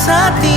Sati.